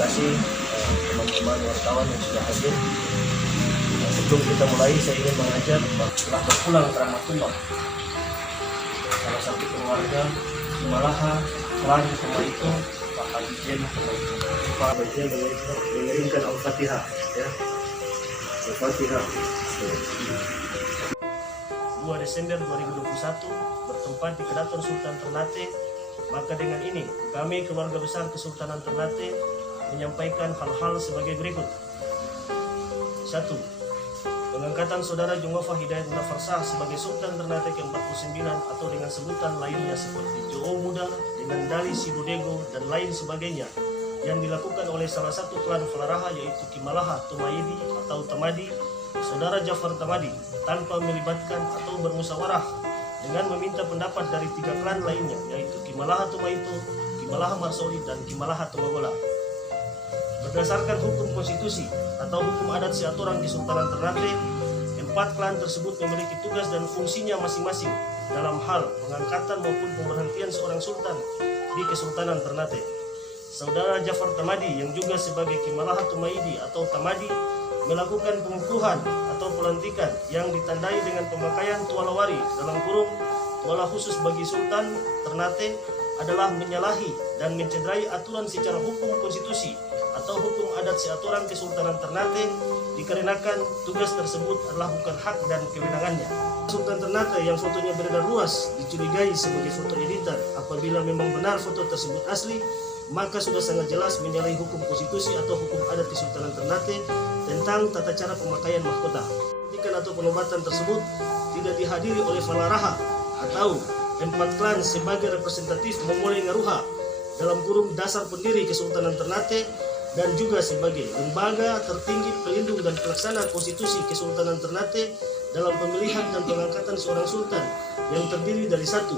kasih teman-teman wartawan yang sudah hadir. Sebelum kita mulai, saya ingin mengajak setelah berpulang ke Rahmatullah, salah satu keluarga Kimalaha klan Tumaito, Pak Haji Jen Tumaito, Pak Haji mengirimkan Al-Fatihah, ya. Al-Fatihah. 2 Desember 2021 bertempat di Keraton Sultan Ternate. Maka dengan ini kami keluarga besar Kesultanan Ternate menyampaikan hal-hal sebagai berikut. 1. Pengangkatan Saudara Jongofa Hidayat Mudafarsah sebagai Sultan Ternate ke-49 atau dengan sebutan lainnya seperti Jowo Muda dengan Dali Sidodego dan lain sebagainya yang dilakukan oleh salah satu klan Falaraha yaitu Kimalaha Tumaidi atau Tamadi, Saudara Jafar Tamadi, tanpa melibatkan atau bermusyawarah dengan meminta pendapat dari 3 klan lainnya yaitu Kimalaha Tumaito, Kimalaha Marsoli, dan Kimalaha Tumagola. Berdasarkan hukum konstitusi atau hukum adat Siatorang Kesultanan Ternate, 4 klan tersebut memiliki tugas dan fungsinya masing-masing dalam hal pengangkatan maupun pemberhentian seorang sultan di Kesultanan Ternate. Saudara Jafar Tamadi yang juga sebagai Kimalaha Tumaidi atau Tamadi melakukan pengukuhan atau pelantikan yang ditandai dengan pemakaian tualawari dalam kurung tuala khusus bagi Sultan Ternate adalah menyalahi dan mencederai aturan secara hukum konstitusi atau hukum adat Siatorang Kesultanan Ternate dikarenakan tugas tersebut adalah bukan hak dan kewenangannya. Sultan Ternate yang fotonya beredar luas dicurigai sebagai foto editan. Apabila memang benar foto tersebut asli, maka sudah sangat jelas menyalahi hukum konstitusi atau hukum adat Kesultanan Ternate tentang tata cara pemakaian mahkota. Pendidikan atau penobatan tersebut tidak dihadiri oleh Falaraha atau 4 klan sebagai representatif Momole Ngaruha dalam kurung dasar pendiri Kesultanan Ternate dan juga sebagai lembaga tertinggi pelindung dan pelaksana konstitusi Kesultanan Ternate dalam pemilihan dan pengangkatan seorang sultan yang terdiri dari 1.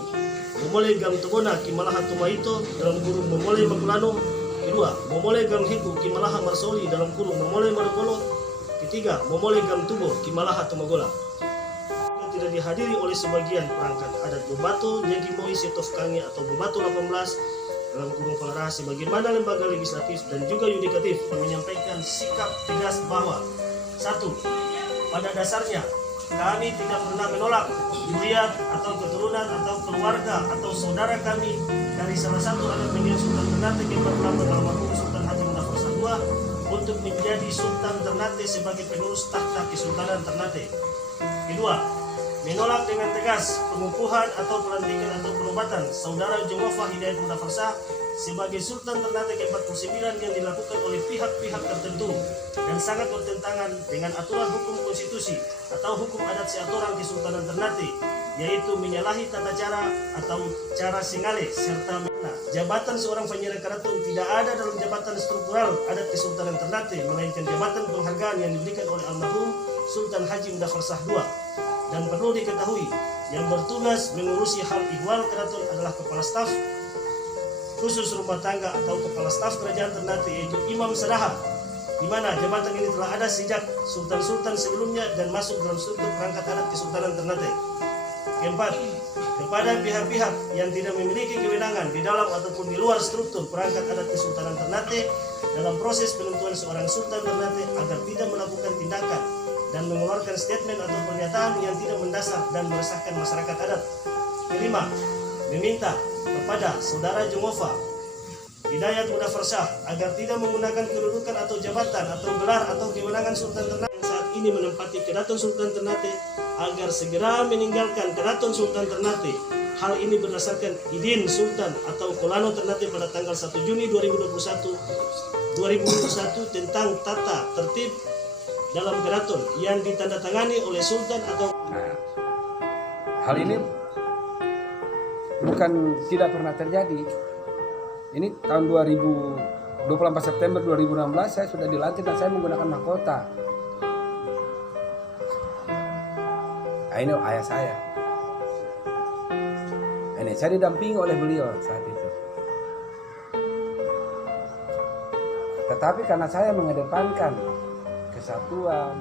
Momole Gam Tobona Kimalaha Tumaito dalam kurung Momole Makulano. 2. Momole Gam Hiku Kimalaha Marsoli dalam kurung Momole Marogolo. 3. Momole Gam Tubo Kimalaha Tumagola. Tidak dihadiri oleh sebagian perangkat adat Bobato, Nyagi Moi Setov Kange atau Bobato 18 dalam kurung Falaraha sebagaimana lembaga legislatif dan juga yudikatif menyampaikan sikap tegas bahwa 1. Pada dasarnya kami tidak pernah menolak zuriat atau keturunan atau keluarga atau saudara kami dari salah satu anak mendiang Sultan Ternate ke-48 almarhum Sultan Haji Mudafarsah II untuk menjadi Sultan Ternate sebagai penerus tahta Kesultanan Ternate. 2. Menolak dengan tegas pengukuhan atau pelantikan atau penobatan Saudara Jongofa Hidayat Mudafarsah sebagai Sultan Ternate ke-49 yang dilakukan oleh pihak-pihak tertentu dan sangat bertentangan dengan aturan hukum konstitusi atau hukum adat Siatorang Kesultanan Ternate, yaitu menyalahi tata cara atau cara singale serta jabatan seorang penyerang keraton tidak ada dalam jabatan struktural adat Kesultanan Ternate, melainkan jabatan penghargaan yang diberikan oleh almarhum Sultan Haji Mudafarsah II. Dan perlu diketahui, yang bertugas mengurusi hal ihwal keraton adalah kepala staf khusus rumah tangga atau kepala staf kerajaan Ternate yaitu Imam Sadaha, di mana jabatan ini telah ada sejak sultan-sultan sebelumnya dan masuk dalam struktur perangkat adat Kesultanan Ternate. 4. Kepada pihak-pihak yang tidak memiliki kewenangan di dalam ataupun di luar struktur perangkat adat Kesultanan Ternate dalam proses penentuan seorang Sultan Ternate agar tidak melakukan tindakan dan mengeluarkan statement atau pernyataan yang tidak mendasar dan meresahkan masyarakat adat. 5. Meminta kepada Saudara Jongofa Hidayat Mudafarsah agar tidak menggunakan kedudukan atau jabatan atau gelar atau kewenangan Sultan Ternate yang saat ini menempati Keraton Sultan Ternate agar segera meninggalkan Keraton Sultan Ternate. Hal ini berdasarkan Idin Sultan atau Kolano Ternate pada tanggal 1 Juni 2021 tentang tata tertib dalam keraton yang ditandatangani oleh Sultan atau hal ini bukan tidak pernah terjadi. Ini tahun 24 September 2016 saya sudah dilantik dan saya menggunakan mahkota. Ini ayah saya. Ini saya didampingi oleh beliau saat itu. Tetapi karena saya mengedepankan kesatuan,